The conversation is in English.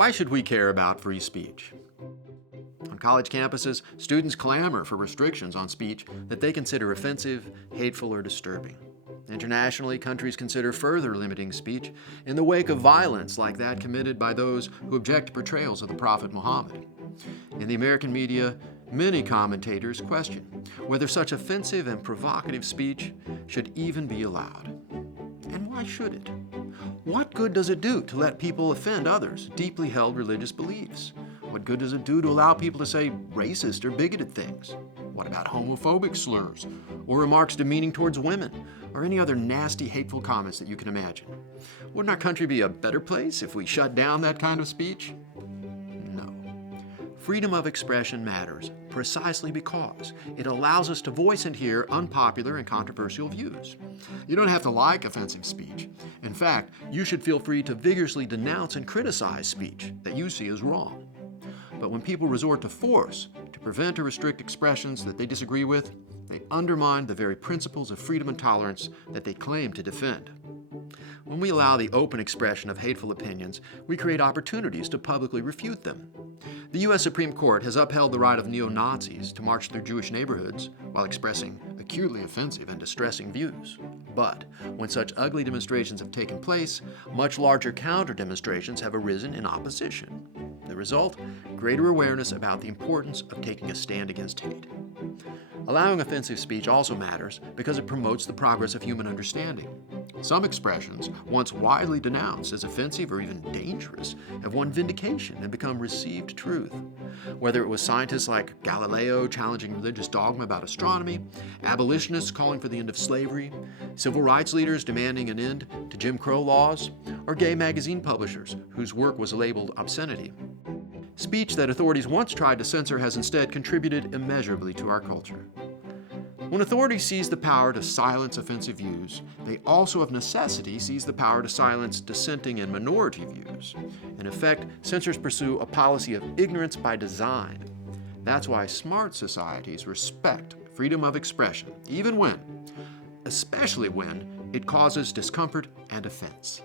Why should we care about free speech? On college campuses, students clamor for restrictions on speech that they consider offensive, hateful, or disturbing. Internationally, countries consider further limiting speech in the wake of violence like that committed by those who object to portrayals of the Prophet Muhammad. In the American media, many commentators question whether such offensive and provocative speech should even be allowed. And why should it? What good does it do to let people offend others' deeply held religious beliefs? What good does it do to allow people to say racist or bigoted things? What about homophobic slurs or remarks demeaning towards women or any other nasty, hateful comments that you can imagine? Wouldn't our country be a better place if we shut down that kind of speech? No. Freedom of expression matters precisely because it allows us to voice and hear unpopular and controversial views. You don't have to like offensive speech. In fact, you should feel free to vigorously denounce and criticize speech that you see as wrong. But when people resort to force to prevent or restrict expressions that they disagree with, they undermine the very principles of freedom and tolerance that they claim to defend. When we allow the open expression of hateful opinions, we create opportunities to publicly refute them. The U.S. Supreme Court has upheld the right of neo-Nazis to march through Jewish neighborhoods while expressing acutely offensive and distressing views. But when such ugly demonstrations have taken place, much larger counter-demonstrations have arisen in opposition. The result? Greater awareness about the importance of taking a stand against hate. Allowing offensive speech also matters because it promotes the progress of human understanding. Some expressions, once widely denounced as offensive or even dangerous, have won vindication and become received truth. Whether it was scientists like Galileo challenging religious dogma about astronomy, abolitionists calling for the end of slavery, civil rights leaders demanding an end to Jim Crow laws, or gay magazine publishers whose work was labeled obscenity. Speech that authorities once tried to censor has instead contributed immeasurably to our culture. When authorities seize the power to silence offensive views, they also of necessity seize the power to silence dissenting and minority views. In effect, censors pursue a policy of ignorance by design. That's why smart societies respect freedom of expression, even when, especially when, it causes discomfort and offense.